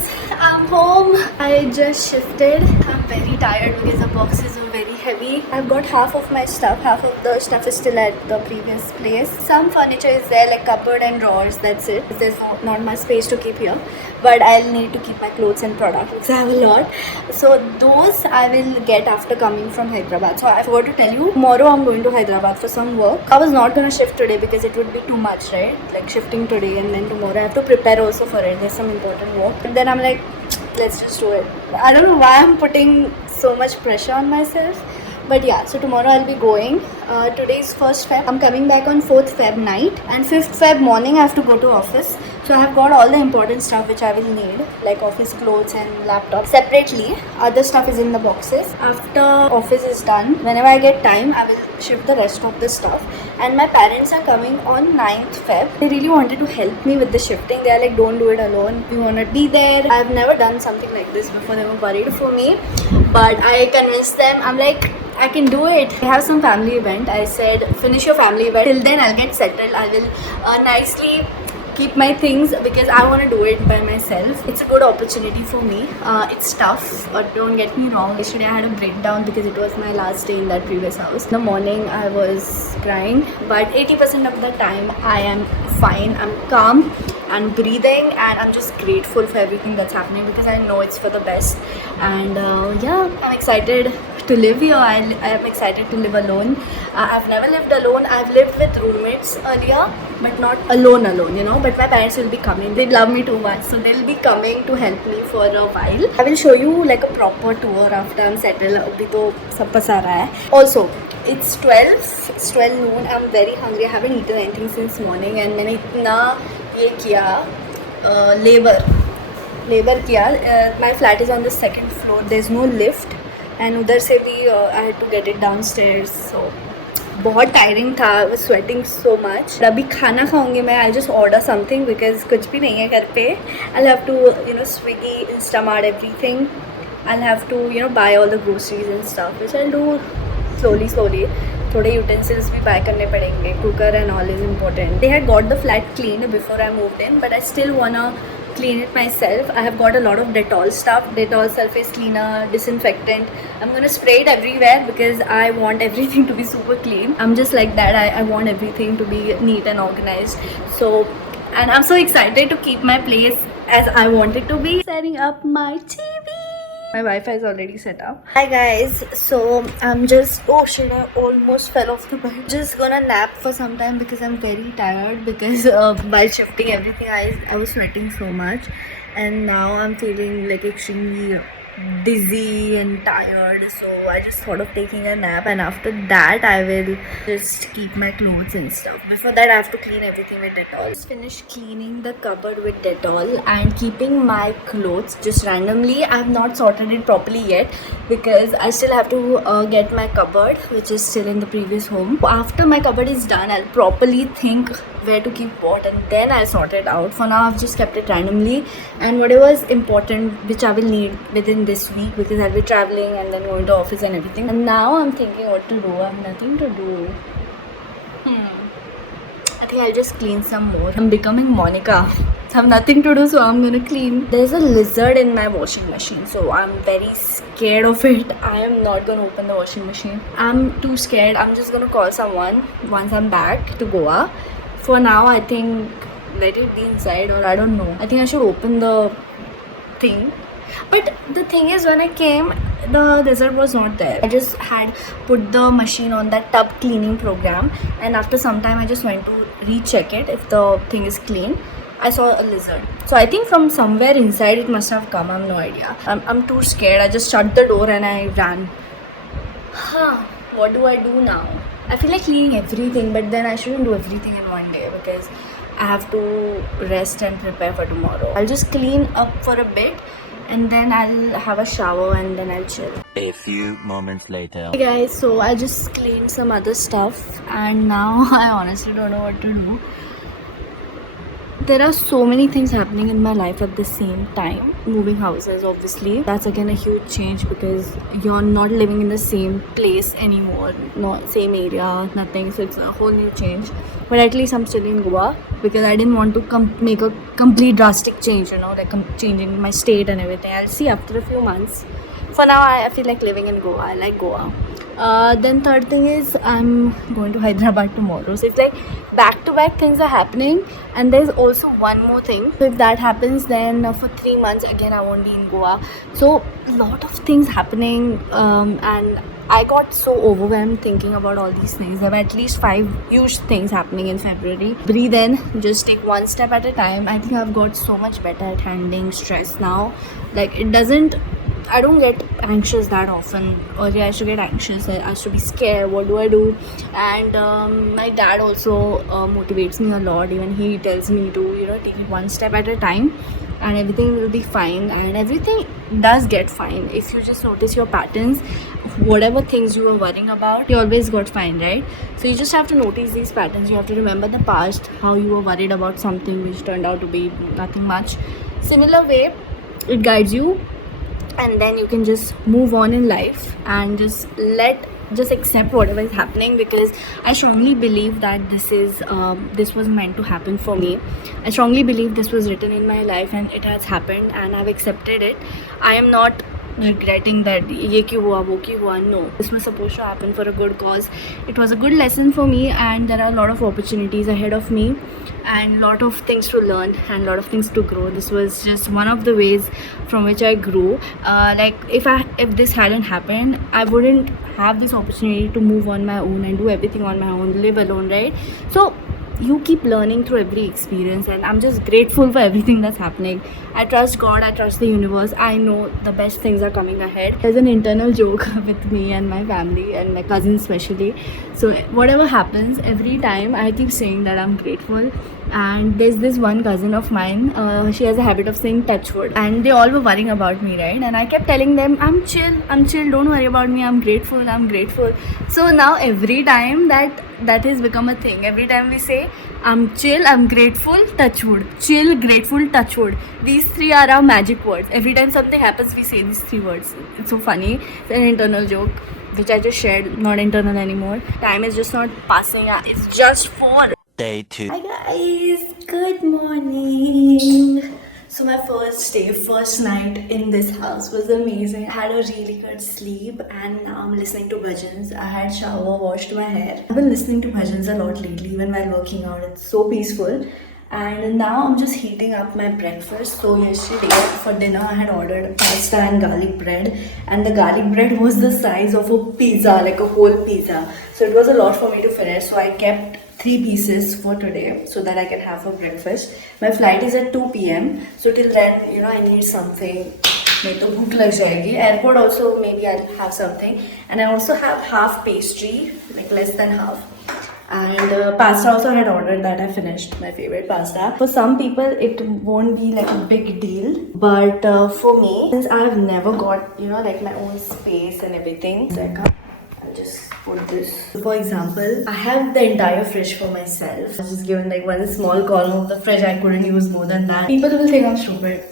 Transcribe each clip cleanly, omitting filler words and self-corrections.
guys, I'm home. I just shifted. I'm very tired because the boxes are very heavy. I've got half of my stuff. Half of the stuff is still at the previous place. Some furniture is there, like cupboard and drawers. That's it. There's not much space to keep here. But I'll need to keep my clothes and products because I have a lot. So those I will get after coming from Hyderabad. So I forgot to tell you, tomorrow I'm going to Hyderabad for some work. I was not gonna shift today because it would be too much, right? Like shifting today and then tomorrow I have to prepare also for it. There's some important work. And then I'm like, let's just do it. I don't know why I'm putting so much pressure on myself. But yeah, so tomorrow I'll be going. Today's 1st Feb. I'm coming back on 4th Feb night. And 5th Feb morning I have to go to office. So I have got all the important stuff which I will need. Like office clothes and laptop. Separately, other stuff is in the boxes. After office is done, whenever I get time, I will shift the rest of the stuff. And my parents are coming on 9th Feb. They really wanted to help me with the shifting. They are like, don't do it alone. We want to be there. I've never done something like this before. They were worried for me. But I convinced them. I'm like, I can do it. I have some family event. I said, finish your family event. Till then, I'll get settled. I will nicely keep my things because I want to do it by myself. It's a good opportunity for me. It's tough, but don't get me wrong. Yesterday I had a breakdown because it was my last day in that previous house. In the morning I was crying, but 80% of the time I am fine. I'm calm, I'm breathing, and I'm just grateful for everything that's happening because I know it's for the best. And yeah, I'm excited to live here. I am excited to live alone. I've never lived alone. I've lived with roommates earlier, but not alone, you know. But my parents will be coming. They love me too much, so they'll be coming to help me for a while. I will show you like a proper tour after I'm settled. Abhi to sab bas aa raha hai. Also, it's 12 noon. I'm very hungry. I haven't eaten anything since morning, and मैंने इतना ये किया labor किया. My flat is on the 2nd floor. There's no lift. And उधर से भी I had to get it downstairs. So बहुत tiring था. I was sweating so much. अभी खाना खाऊंगी मैं. I just order something because कुछ भी नहीं है घर पे. I have to you know Swiggy, Instamart, everything. I have to you know buy all the groceries and stuff which I do slowly. थोड़े यूटेंसिल्स भी बाय करने पड़ेंगे. Cooker and all is important. They had got the flat clean before I moved in, but I still want clean it myself. I have got a lot of Dettol stuff. Dettol surface cleaner, disinfectant. I'm gonna spray it everywhere because I want everything to be super clean. I'm just like that. I want everything to be neat and organized. So, and I'm so excited to keep my place as I want it to be. Setting up my TV. My Wi-Fi is already set up. Hi guys, so I'm just, oh shit, I almost fell off the bed. Just gonna nap for some time because I'm very tired because while shifting everything I was sweating so much, and now I'm feeling like extremely dizzy and tired, so I just thought of taking a nap, and after that I will just keep my clothes and stuff. Before that I have to clean everything with Dettol. Just finished cleaning the cupboard with Dettol and keeping my clothes just randomly. I have not sorted it properly yet because I still have to get my cupboard which is still in the previous home. After my cupboard is done, I'll properly think where to keep what, and then I'll sort it out. For now I've just kept it randomly, and whatever is important which I will need within this week because I'll be traveling and then going to office and everything. And now I'm thinking what to do. I have nothing to do. I think I'll just clean some more. I'm becoming Monica. I have nothing to do, so I'm gonna clean. There's a lizard in my washing machine, so I'm very scared of it. I am not gonna open the washing machine. I'm too scared. I'm just gonna call someone once I'm back to Goa. For now, I think let it be inside, or I don't know. I think I should open the thing. But the thing is, when I came, the lizard was not there. I just had put the machine on that tub cleaning program, and after some time I just went to recheck it if the thing is clean. I saw a lizard. So I think from somewhere inside it must have come. I have no idea. I'm too scared. I just shut the door and I ran. What do I do now? I feel like cleaning everything, but then I shouldn't do everything in one day because I have to rest and prepare for tomorrow. I'll just clean up for a bit and then I'll have a shower and then I'll chill. A few moments later. Hey guys, so I just cleaned some other stuff and now I honestly don't know what to do. There are so many things happening in my life at the same time. Moving houses, obviously, that's again a huge change because you're not living in the same place anymore, not same area, nothing. So it's a whole new change. But at least I'm still in Goa because I didn't want to make a complete drastic change, like changing my state and everything. I'll see after a few months. For now, I feel like living in Goa. I like Goa. Then third thing is I'm going to Hyderabad tomorrow. So it's like back-to-back things are happening. And there's also one more thing. So if that happens, then for 3 months again I won't be in Goa. So a lot of things happening, and I got so overwhelmed thinking about all these things. There were at least 5 huge things happening in February. Breathe in, just take one step at a time. I think I've got so much better at handling stress now. Like I don't get anxious that often. Earlier I used to get anxious. I used to be scared. What do I do? And my dad also motivates me a lot. Even he tells me to take it one step at a time, and everything will be fine. And everything does get fine if you just notice your patterns. Whatever things you were worrying about, you always got fine, right? So you just have to notice these patterns. You have to remember the past, how you were worried about something which turned out to be nothing much. Similar way, it guides you, and then you can just move on in life and just accept whatever is happening, because I strongly believe that this was meant to happen for me. I strongly believe this was written in my life and it has happened and I've accepted it. I am not regretting that ye kyun hua, wo kyun hua. No, this was supposed to happen for a good cause. It was a good lesson for me, and there are a lot of opportunities ahead of me and a lot of things to learn and a lot of things to grow. This was just one of the ways from which I grew. Like if this hadn't happened, I wouldn't have this opportunity to move on my own and do everything on my own, live alone, right? So you keep learning through every experience, and I'm just grateful for everything that's happening. I trust God, I trust the universe. I know the best things are coming ahead. There's an internal joke with me and my family and my cousins especially. So whatever happens, every time I keep saying that I'm grateful. And there's this one cousin of mine, she has a habit of saying touch wood, and they all were worrying about me, right? And I kept telling them, I'm chill, don't worry about me, I'm grateful. So now every time that has become a thing. Every time we say I'm chill, I'm grateful, touch wood. Chill, grateful, touch wood. These 3 are our magic words. Every time something happens, we say these 3 words. It's so funny. It's an internal joke which I just shared, not internal anymore. Time is just not passing. It's just 4. Day 2. Hi guys, good morning. So my first night in this house was amazing. I had a really good sleep and now I'm listening to bhajans. I had shower, washed my hair. I've been listening to bhajans a lot lately, even while working out. It's so peaceful. And now I'm just heating up my breakfast. So yesterday for dinner I had ordered pasta and garlic bread, and the garlic bread was the size of a pizza, like a whole pizza. So it was a lot for me to finish. So I kept 3 pieces for today so that I can have for breakfast. My flight is at 2 p.m. So till then, I need something. Nahi to bhook lag jayegi. Airport also, maybe I'll have something. And I also have half pastry, like less than half. And pasta also I had ordered that. I finished my favorite pasta. For some people it won't be like a big deal, but for me, since I've never got like my own space and everything, so I'll just put this. For example, I have the entire fridge for myself. I was just given like one small column of the fridge. I couldn't use more than that. People will think I'm stupid,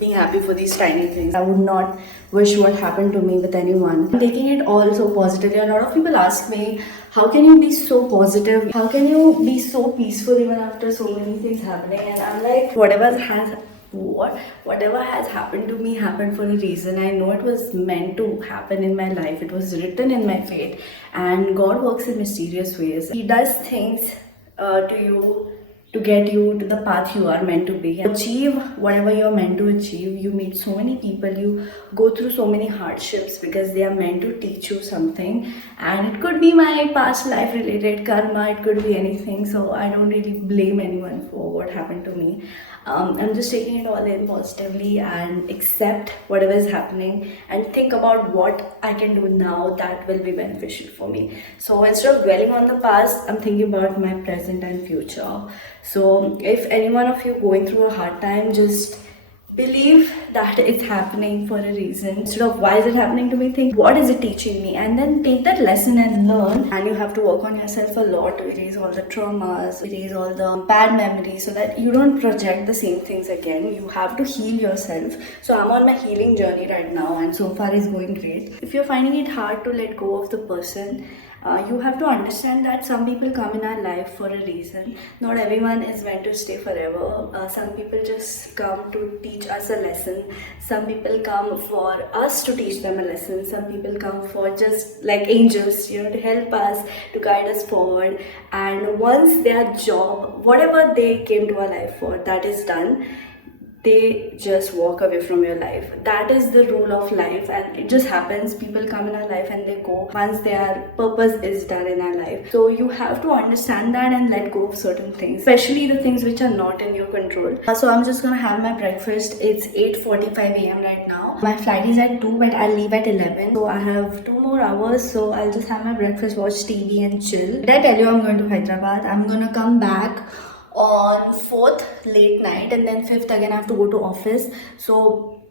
being happy for these tiny things. I would not wish what happened to me with anyone. I'm taking it all so positively. A lot of people ask me, how can you be so positive? How can you be so peaceful even after so many things happening? And I'm like, whatever has happened to me happened for a reason. I know it was meant to happen in my life. It was written in my fate. And God works in mysterious ways. He does things to you to get you to the path you are meant to be. Achieve whatever you're meant to achieve. You meet so many people, you go through so many hardships because they are meant to teach you something. And it could be my past life related karma, it could be anything. So I don't really blame anyone for what happened to me. I'm just taking it all in positively and accept whatever is happening and think about what I can do now that will be beneficial for me. So instead of dwelling on the past, I'm thinking about my present and future. So if any one of you going through a hard time, just believe that it's happening for a reason. Instead of why is it happening to me, think what is it teaching me, and then take that lesson and learn. And you have to work on yourself a lot to erase all the traumas, erase all the bad memories, so that you don't project the same things again. You have to heal yourself. So I'm on my healing journey right now, and so far it's going great. If you're finding it hard to let go of the person, you have to understand that some people come in our life for a reason. Not everyone is meant to stay forever. Some people just come to teach us a lesson. Some people come for us to teach them a lesson. Some people come for just like angels, to help us, to guide us forward. And once their job, whatever they came to our life for, that is done, they just walk away from your life. That is the rule of life, and it just happens. People come in our life and they go once their purpose is done in our life. So you have to understand that and let go of certain things, especially the things which are not in your control. So I'm just gonna have my breakfast. It's 8:45 a.m. right now. My flight is at 2, but I'll leave at 11. So I have 2 more hours. So I'll just have my breakfast, watch TV and chill. Did I tell you I'm going to Hyderabad? I'm gonna come back on 4th late night, and then 5th again I have to go to office. So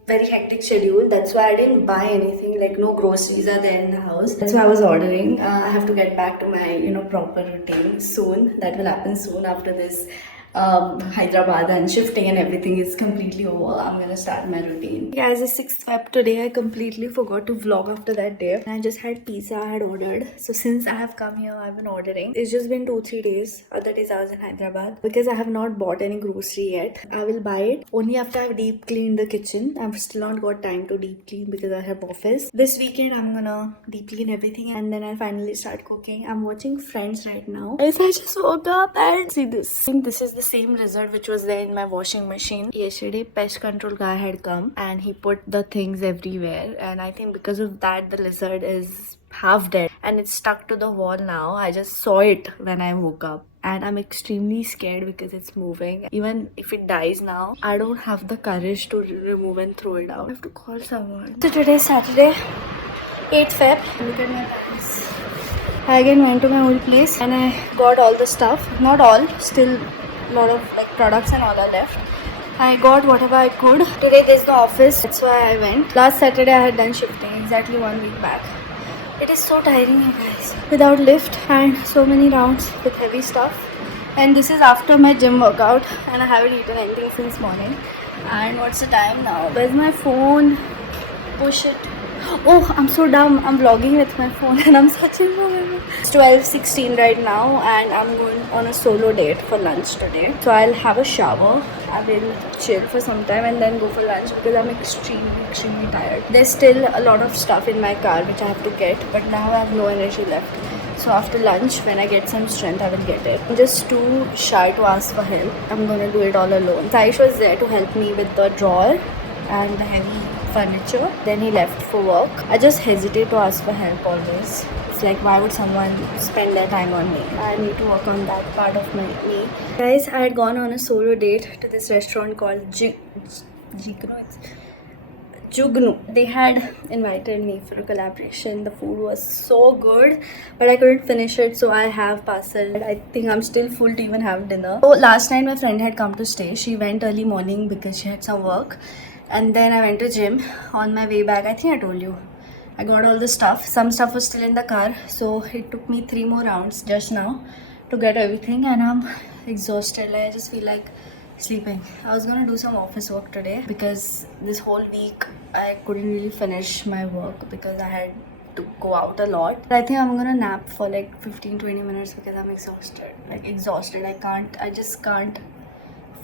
very hectic schedule. That's why I didn't buy anything, like no groceries are there in the house. That's why I was ordering. I have to get back to my proper routine soon. That will happen soon after this Hyderabad and shifting and everything is completely over. I'm gonna start my routine. Yeah, as a 6th Feb today, I completely forgot to vlog after that day. I just had pizza I had ordered. So since I have come here, I've been ordering. It's just been 2-3 days. Other days I was in Hyderabad because I have not bought any grocery yet. I will buy it only after I've deep cleaned the kitchen. I've still not got time to deep clean because I have office. This weekend I'm gonna deep clean everything and then I'll finally start cooking. I'm watching Friends right now. Guys, I just woke up and see this. I think this is the same lizard which was there in my washing machine. Yesterday pest control guy had come and he put the things everywhere, and I think because of that the lizard is half dead and it's stuck to the wall now. I just saw it when I woke up and I'm extremely scared because it's moving. Even if it dies now, I don't have the courage to remove and throw it out. I have to call someone. So today is Saturday, 8th Feb. Look at my pants. I again went to my old place and I got all the stuff. Not all, still a lot of products and all are left. I got whatever I could. Today there's no office, that's why I went. Last Saturday I had done shifting, exactly 1 week back. It is so tiring, you guys. Without lift and so many rounds with heavy stuff. And this is after my gym workout and I haven't eaten anything since morning. And what's the time now? Where's my phone? Push it. Oh, I'm so dumb. I'm vlogging with my phone and I'm searching for it. It's 12:16 right now and I'm going on a solo date for lunch today. So I'll have a shower. I will chill for some time and then go for lunch because I'm extremely tired. There's still a lot of stuff in my car which I have to get, but now I have no energy left. So after lunch, when I get some strength, I will get it. I'm just too shy to ask for help. I'm gonna do it all alone. Saish was there to help me with the drawer and the heavy furniture. Then he left for work. I just hesitate to ask for help always. It's like, why would someone spend their time on me? I need to work on that part of me. Guys, I had gone on a solo date to this restaurant called Jugnu. They had invited me for a collaboration. The food was so good, but I couldn't finish it, so I have parcel. I think I'm still full to even have dinner. So last night my friend had come to stay. She went early morning because she had some work. And then I went to gym. On my way back, I think I told you, I got all the stuff. Some stuff was still in the car, so it took me 3 more rounds just now to get everything, and I'm exhausted. I just feel like sleeping. I was gonna do some office work today because this whole week I couldn't really finish my work because I had to go out a lot. But I think I'm gonna nap for like 15-20 minutes because I'm exhausted. I just can't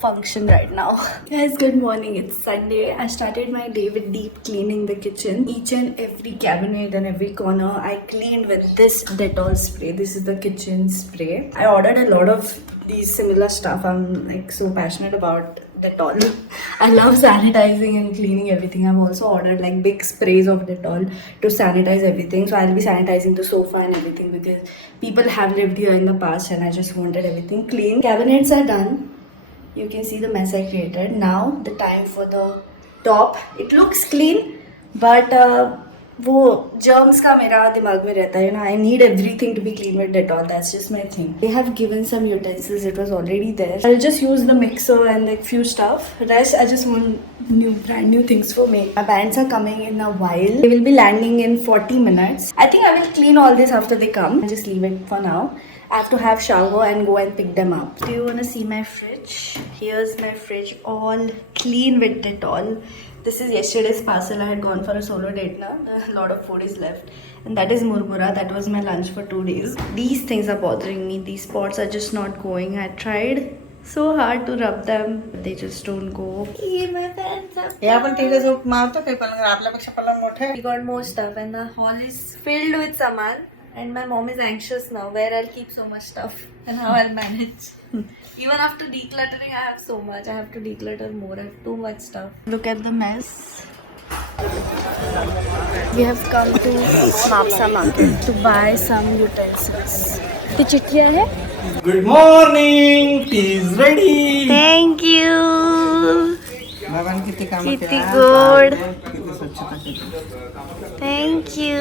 function right now. Guys, good morning. It's Sunday. I started my day with deep cleaning the kitchen. Each and every cabinet and every corner I cleaned with this Dettol spray. This is the kitchen spray. I ordered a lot of these similar stuff. I'm so passionate about Dettol. I love sanitizing and cleaning everything. I've also ordered big sprays of Dettol to sanitize everything. So I'll be sanitizing the sofa and everything because people have lived here in the past and I just wanted everything clean. Cabinets are done. You can see the mess I created. Now the time for the top. It looks clean, but वो germs का मेरा दिमाग में रहता है ना. I need everything to be clean with Dettol. That's just my thing. They have given some utensils. It was already there. I'll just use the mixer and like few stuff. Rest, I just want brand new things for me. My parents are coming in a while. They will be landing in 40 minutes. I think I will clean all this after they come. I'll just leave it for now. I have to have shower and go and pick them up. Do you want to see my fridge? Here's my fridge, all clean with Dettol. This is yesterday's parcel. I had gone for a solo date now. A lot of food is left. And that is murmura. That was my lunch for 2 days. These things are bothering me. These spots are just not going. I tried so hard to rub them. But they just don't go. My pants are हे आपण तिघ झोप मारतो काही पलंग आपल्यापेक्षा पलंग मोठे We got more stuff and the hall is filled with saman. And my mom is anxious now where I'll keep so much stuff and how I'll manage. Even after decluttering, I have so much. I have to declutter more. I have too much stuff. Look at the mess. We have come to Mapsa market to buy some utensils. The chittiya hai? Good morning tea is ready Thank you. बाबांनी किती काम किती good. किती स्वच्छता केली Thank you.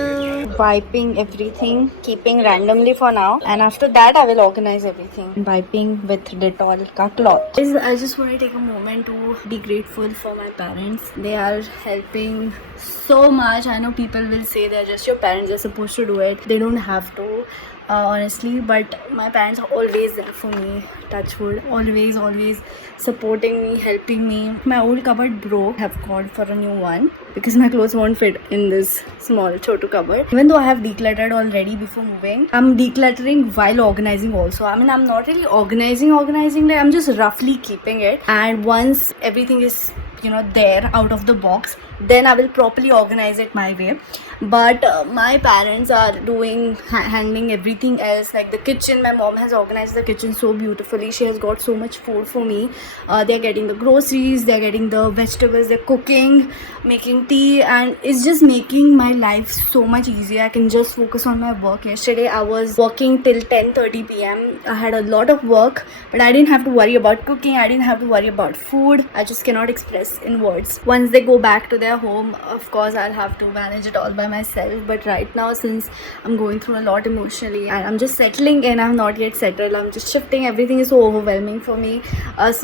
Wiping everything, keeping randomly for now, and after that I will organize everything. Wiping with Dettol ka cloth. I just want to take a moment to be grateful for my parents. They are helping so much. I know people will say they're just your parents, they're supposed to do it. They don't have to. Honestly, but my parents are always there for me, touch wood, always supporting me, helping me. My old cupboard broke. I have called for a new one because my clothes won't fit in this small chotu cupboard. Even though I have decluttered already before moving, I'm decluttering while organizing also. I mean, I'm not really organizing, like I'm just roughly keeping it, and once everything is there out of the box, then I will properly organize it my way. But my parents are doing handling everything else, like the kitchen. My mom has organized the kitchen so beautifully. She has got so much food for me. They're getting the groceries, they're getting the vegetables, they're cooking, making tea, and it's just making my life so much easier. I can just focus on my work. Yesterday I was working till 10:30 p.m. I had a lot of work, but I didn't have to worry about cooking. I didn't have to worry about food. I just cannot express in words. Once they go back to their home, of course I'll have to manage it all by myself. But right now, since I'm going through a lot emotionally and I'm just settling in, I'm not yet settled, I'm just shifting, everything is so overwhelming for me.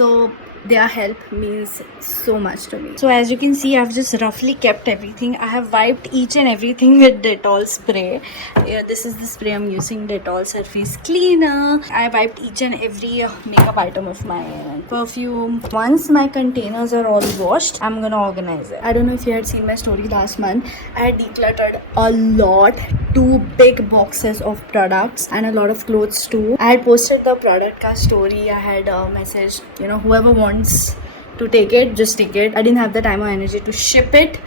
So their help means so much to me. So as you can see, I've just roughly kept everything. I have wiped each and everything with Dettol spray. Yeah, this is the spray I'm using, Dettol Surface Cleaner. I wiped each and every makeup item of mine, perfume. Once my containers are all washed, I'm gonna organize it. I don't know if you had seen my story last month. I had decluttered a lot, 2 big boxes of products and a lot of clothes too. I had posted the product ka story. I had messaged, whoever wants to take it, just take it. I didn't have the time or energy to ship it.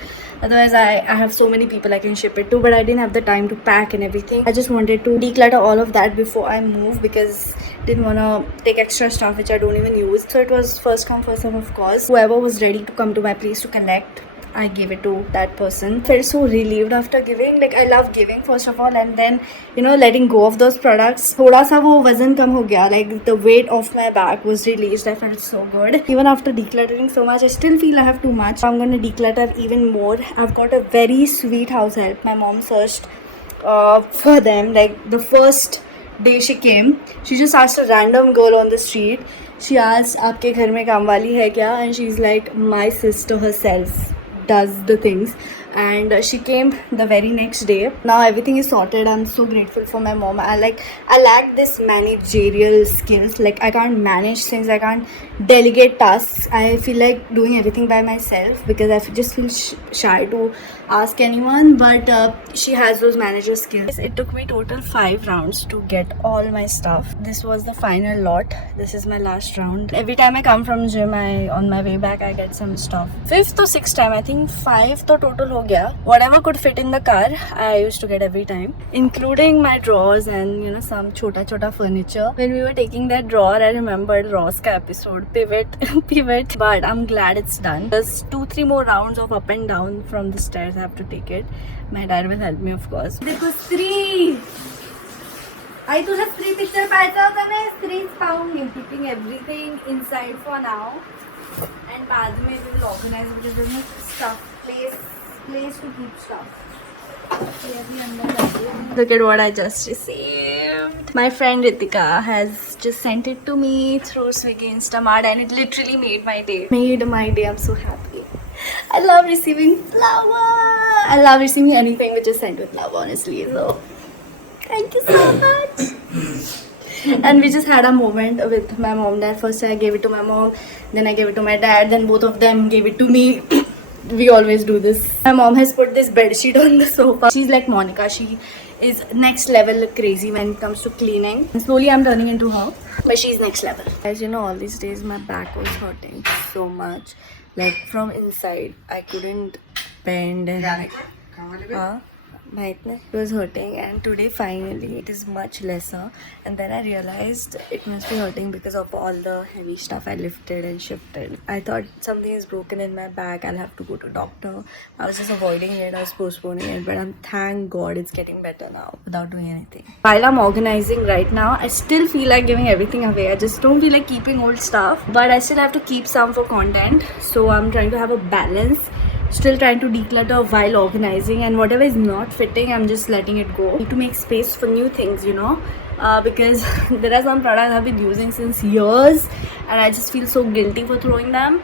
Otherwise, I have so many people I can ship it to, but I didn't have the time to pack and everything. I just wanted to declutter all of that before I move because didn't want to take extra stuff which I don't even use. So it was first come first serve, of course. Whoever was ready to come to my place to collect, I gave it to that person. Felt so relieved after giving. Like I love giving first of all, and then letting go of those products. Thoda sa wo wazan kam ho gaya. Like the weight of my bag was released. I felt so good. Even after decluttering so much, I still feel I have too much. I'm gonna declutter even more. I've got a very sweet house help. My mom searched for them. Like the first day she came, she just asked a random girl on the street. She asked, "आपके घर में काम वाली है क्या?" And she's like, "My sister herself does the things." And she came the very next day. Now everything is sorted. I'm so grateful for my mom. I lack this managerial skills. Like I can't manage things, I can't delegate tasks. I feel like doing everything by myself because I just feel shy to ask anyone. But she has those manager skills. It took me total 5 rounds to get all my stuff. This was the final lot. This is my last round. Every time I come from gym, on my way back I get some stuff. 5th or 6th time, I think 5 to total ho gaya. Whatever could fit in the car, I used to get every time, including my drawers and some chota furniture. When we were taking that drawer, I remembered Ross ka episode, pivot. But I'm glad it's done. There's 2-3 more rounds of up and down from the stairs. I have to take it. My dad will help me, of course. देखो स्त्री, आई तुझे स्त्री picture पाहायचा होता ना, स्त्रीच पाहूंगी. Keeping everything inside for now, and बाद में we will organize because there's no stuff, place to keep stuff. Look at what I just received. My friend Ritika has just sent it to me through Swiggy Instamart and it literally made my day. Made my day. I'm so happy. I love receiving flower. I love receiving anything which is sent with love, honestly. So thank you so much. And we just had a moment with my mom. Dad. First I gave it to my mom, then I gave it to my dad, then both of them gave it to me. We always do this. My mom has put this bedsheet on the sofa. She's like Monica. She is next level crazy when it comes to cleaning. And slowly I'm turning into her, but she's next level. As you know, all these days my back was hurting so much. Like from inside, I couldn't bend and it was hurting, and today finally it is much lesser. And then I realized it must be hurting because of all the heavy stuff I lifted and shifted. I thought something is broken in my back, I'll have to go to doctor. I was just avoiding it, I was postponing it, but thank God it's getting better now without doing anything. While I'm organizing right now, I still feel like giving everything away. I just don't feel like keeping old stuff, but I still have to keep some for content. So I'm trying to have a balance. Still trying to declutter while organizing, and whatever is not fitting, I'm just letting it go. I need to make space for new things, you know, because there are some products I've been using since years and I just feel so guilty for throwing them.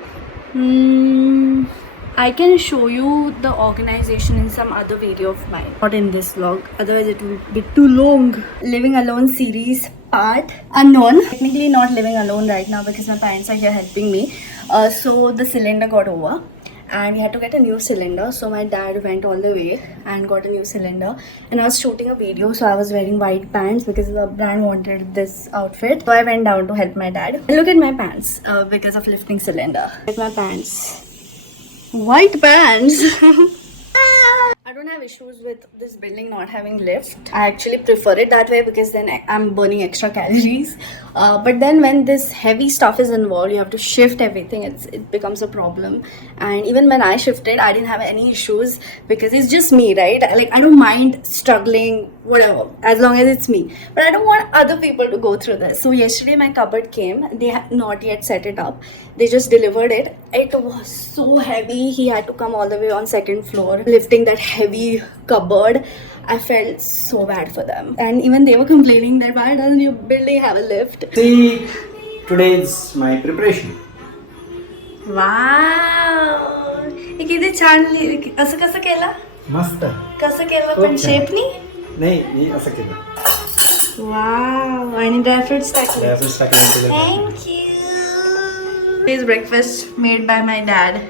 I can show you the organization in some other video of mine, not in this vlog, otherwise it will be too long. Living alone series part unknown. Technically not living alone right now because my parents are here helping me. So the cylinder got over and we had to get a new cylinder, so my dad went all the way and got a new cylinder, and I was shooting a video, so I was wearing white pants because the brand wanted this outfit. So I went down to help my dad. And look at my pants because of lifting cylinder. Look at my pants, white pants. I don't have issues with this building not having lift. I actually prefer it that way because then I'm burning extra calories. But then when this heavy stuff is involved, you have to shift everything. It becomes a problem. And even when I shifted, I didn't have any issues because it's just me, right? Like I don't mind struggling, whatever, as long as it's me. But I don't want other people to go through this. So yesterday my cupboard came. They had not yet set it up. They just delivered it. It was so heavy. He had to come all the way on second floor lifting that heavy cupboard. I felt so bad for them. And even they were complaining that why doesn't your building have a lift? See, today's my preparation. Wow! हे किती छान असं कसं केलं? मस्त. कसं केलं खूप पण छान. शेपनी? नाही मी असं केलं. वाव! आणि ड्रायफ्रुट्स टाकले. ड्रायफ्रुट्स टाकले. Thank you. Today's breakfast made by my dad.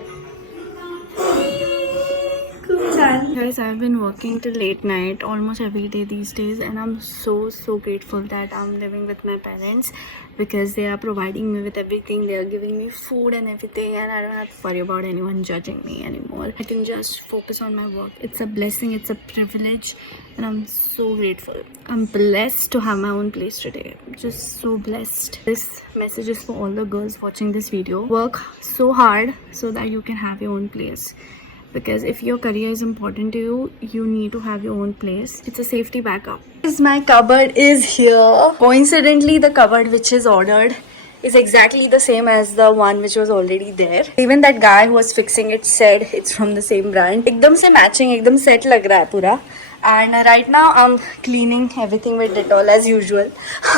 Guys, I've been working till late night almost every day these days, and I'm so grateful that I'm living with my parents because they are providing me with everything. They are giving me food and everything, and I don't have to worry about anyone judging me anymore. I can just focus on my work. It's a blessing, it's a privilege, and I'm so grateful. I'm blessed to have my own place today. I'm just so blessed. This message is for all the girls watching this video. Work so hard so that you can have your own place. Because if your career is important to you, you need to have your own place. It's a safety backup. My cupboard is here. Coincidentally, the cupboard which is ordered is exactly the same as the one which was already there. Even that guy who was fixing it said it's from the same brand. एकदम से matching, एकदम set लग रहा है पूरा. And right now I'm cleaning everything with Dettol as usual.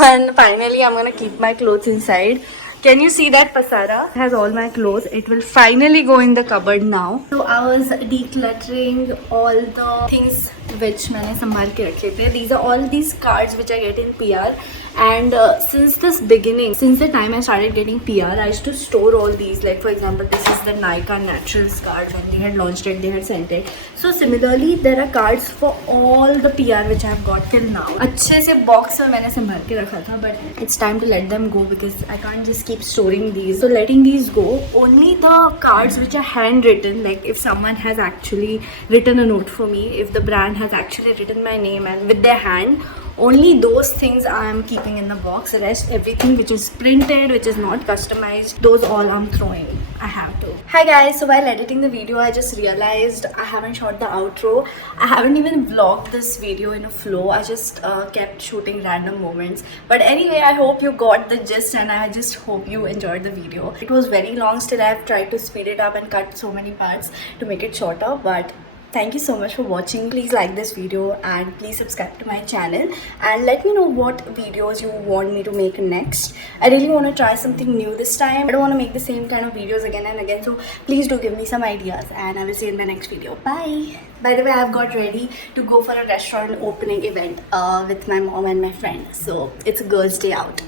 And finally I'm gonna keep my clothes inside. Can you see that pasara? It has all my clothes. It will finally go in the cupboard now. So I was decluttering all the things which मैंने संभाल के रखे थे. These are all these cards which I get in PR. And since this beginning, since the time I started getting PR, I used to store all these. Like for example, this is the Nykaa Naturals card. When they had launched it, they had sent it. So similarly, there are cards for all the PR which I have got till now. अच्छे से box में मैंने संभाल के रखा था, but it's time to let them go because I can't just keep storing these. So letting these go, only the cards which are handwritten, like if someone has actually written a note for me, if the brand has actually written my name and with their hand, only those things I am keeping in the box. The rest, everything which is printed, which is not customized, those all I'm throwing. I have to. Hi guys, so while editing the video, I just realized I haven't shot the outro. I haven't even vlogged this video in a flow. I just kept shooting random moments. But anyway, I hope you got the gist and I just hope you enjoyed the video. It was very long, still I've tried to speed it up and cut so many parts to make it shorter, but thank you so much for watching. Please like this video and please subscribe to my channel and let me know what videos you want me to make next. I really want to try something new this time. I don't want to make the same kind of videos again and again, so please do give me some ideas and I will see you in my next video. Bye. By the way, I have got ready to go for a restaurant opening event with my mom and my friend. So it's a girls' day out.